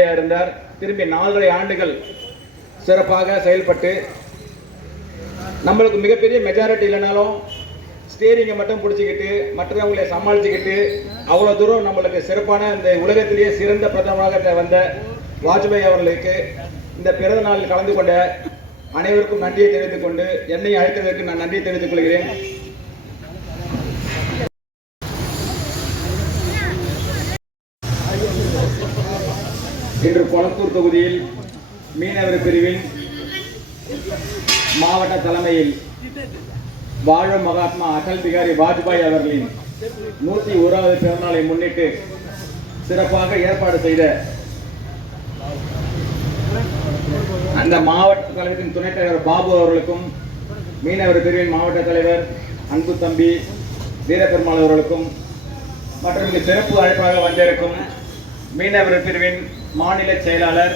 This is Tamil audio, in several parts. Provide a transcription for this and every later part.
இருந்தார். திரும்பி 4.5 ஆண்டுகள் சிறப்பாக செயல்பட்டு நம்மளுக்கு மிகப்பெரிய மெஜாரிட்டி இல்லைனாலும் ஸ்டேரிங்கை மட்டும் பிடிச்சிக்கிட்டு மற்றவங்களை சமாளிச்சுக்கிட்டு அவ்வளோ தூரம் நம்மளுக்கு சிறப்பான இந்த உலகத்திலேயே சிறந்த பிரதமராக வந்த வாஜ்பாய் அவர்களுக்கு இந்த பிறந்த நாளில் கலந்து கொண்ட அனைவருக்கும் நன்றியை தெரிவித்துக் கொண்டு என்னை அழைத்ததற்கு நான் நன்றியை தெரிவித்துக் கொள்கிறேன். இன்று கொளத்தூர் தொகுதியில் மீனவர் பிரிவின் மாவட்ட தலைமையில் வாழும் மகாத்மா அடல் பிகாரி வாஜ்பாய் அவர்களின் 101வது பிறந்தநாளை முன்னிட்டு சிறப்பாக ஏற்பாடு செய்த அந்த மாவட்ட தலைவரின் துணைத் தலைவர் பாபு அவர்களுக்கும் மீனவர் பிரிவின் மாவட்ட தலைவர் அன்பு தம்பி வீரபெருமாள் அவர்களுக்கும் மற்றும் இங்கு சிறப்பு அழைப்பாக வந்திருக்கும் மீனவர் பிரிவின் மாநில செயலாளர்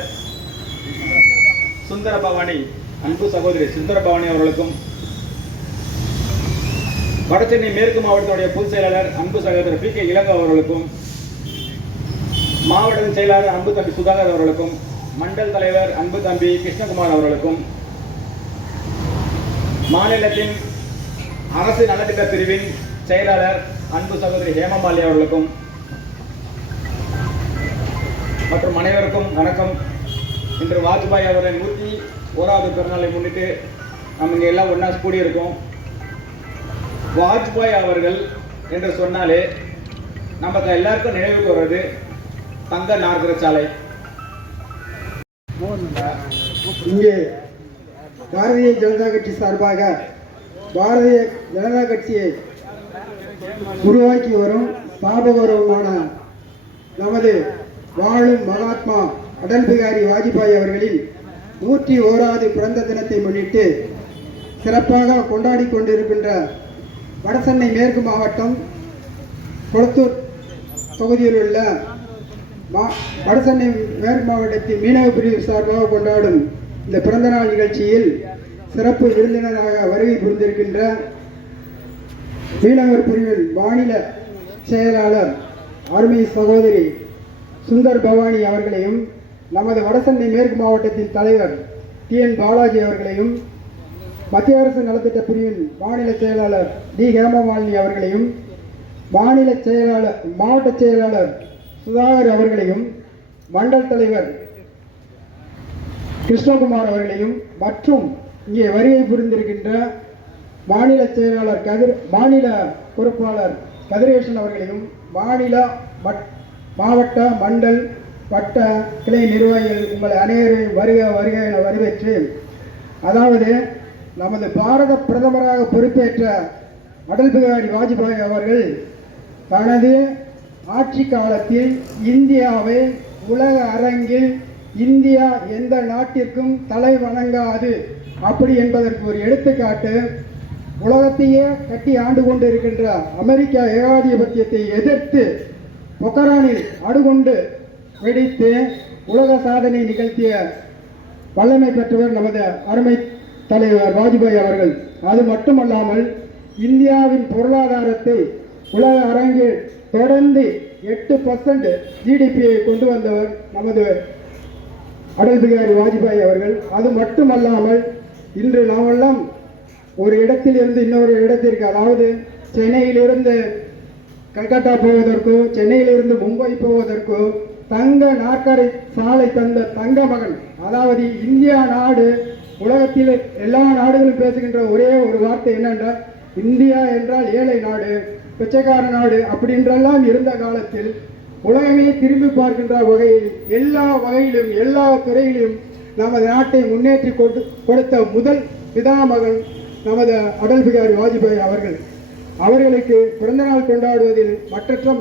சுந்தரபவானி அன்பு சகோதரி சுந்தரபவானி அவர்களுக்கும் வடசென்னை மேற்கு மாவட்டத்துடைய பொதுச் செயலாளர் அன்பு சகோதரர் பி கே இளங்கோ அவர்களுக்கும் மாவட்ட செயலாளர் அன்பு தம்பி சுதாகர் அவர்களுக்கும் மண்டல் தலைவர் அன்பு தம்பி கிருஷ்ணகுமார் அவர்களுக்கும் மாநிலத்தின் அரசு நலத்திட்ட பிரிவின் செயலாளர் அன்பு சகோதரி ஹேமமாலி அவர்களுக்கும் மற்றும் அனைவருக்கும் வணக்கம். இன்று வாஜ்பாய் அவர்களின் 101வது பிறந்தநாளை முன்னிட்டு நம்ம இங்கே எல்லாம் ஒன்றா கூடியிருக்கோம். வாஜ்பாய் அவர்கள் என்று சொன்னாலே நமக்கு எல்லாருக்கும் நினைவுக்கு வருவது தங்க நாற்கர சாலை. இங்கே பாரதிய ஜனதா கட்சி சார்பாக பாரதிய ஜனதா கட்சியை உருவாக்கி வரும் ஸ்தாபகருமான நமது வாழும் மகாத்மா அடல் பிகாரி வாஜ்பாய் அவர்களின் 101வது பிறந்த தினத்தை முன்னிட்டு சிறப்பாக கொண்டாடி கொண்டிருக்கின்ற வடசென்னை மேற்கு மாவட்டம் கொளத்தூர் தொகுதியில் உள்ள வடசென்னை மேற்கு மாவட்டத்தின் மீனவ பிரிவு சார்பாக கொண்டாடும் இந்த பிறந்தநாள் நிகழ்ச்சியில் சிறப்பு விருந்தினராக வருகை புரிந்திருக்கின்ற மீனவர் பிரிவின் மாநில செயலாளர் அருமை சகோதரி சுந்தர் பவானி அவர்களையும் நமது வடசென்னை மேற்கு மாவட்டத்தின் தலைவர் TN பாலாஜி அவர்களையும் மத்திய அரசு நலத்திட்ட பிரிவின் மாநில செயலாளர் டி ஹேமமாலினி அவர்களையும் மாவட்ட செயலாளர் சுதாகர் அவர்களையும் மண்டல் தலைவர் கிருஷ்ணகுமார் அவர்களையும் மற்றும் இங்கே வருகை புரிந்திருக்கின்ற மாநில செயலாளர் மாநில பொறுப்பாளர் கதிரேசன் அவர்களையும் மாவட்ட மண்டல் வட்ட கிளை நிர்வாகிகள் உங்களை அனைவரையும் வருக என வரவேற்று, அதாவது நமது பாரத பிரதமராக பொறுப்பேற்ற அடல் பிகாரி வாஜ்பாய் அவர்கள் தனது ஆட்சி காலத்தில் இந்தியாவை உலக அரங்கில் இந்தியா எந்த நாட்டிற்கும் தலை வணங்காது அப்படி என்பதற்கு ஒரு எடுத்துக்காட்டு, உலகத்தையே கட்டி ஆண்டு கொண்டு இருக்கின்ற அமெரிக்கா ஏகாதிபத்தியத்தை எதிர்த்து பொக்கரானில் அடுகொண்டு வெடித்து உலக சாதனை நிகழ்த்திய வல்லமை பெற்றவர் நமது அருமை தலைவர் வாஜ்பாய் அவர்கள். அது மட்டுமல்லாமல் இந்தியாவின் பொருளாதாரத்தை உலக அரங்கில் தொடர்ந்து 8% GDP-யை கொண்டு வந்தவர் நமது அடல் பிகாரி வாஜ்பாய் அவர்கள். அது மட்டுமல்லாமல் இன்று நாமெல்லாம் ஒரு இடத்திலிருந்து இன்னொரு இடத்திற்கு, அதாவது சென்னையிலிருந்து கல்கத்தா போவதற்கோ சென்னையிலிருந்து மும்பை போவதற்கோ தங்க நாற்கரை சாலை தந்த தங்க மகன், அதாவது இந்தியா நாடு உலகத்தில் எல்லா நாடுகளும் பேசுகின்ற ஒரே ஒரு வார்த்தை என்னென்றால் இந்தியா என்றால் ஏழை நாடு, பிச்சைக்கார நாடு அப்படின்றெல்லாம் இருந்த காலத்தில் உலகமே திரும்பி பார்க்கின்ற வகையில் எல்லா வகையிலும் எல்லா துறையிலும் நமது நாட்டை முன்னேற்றி கொடுத்த முதல் பிதாமகன் நமது அடல் பிகாரி வாஜ்பாய் அவர்கள். அவர்களுக்கு பிறந்தநாள் கொண்டாடுவதில் மற்றற்ற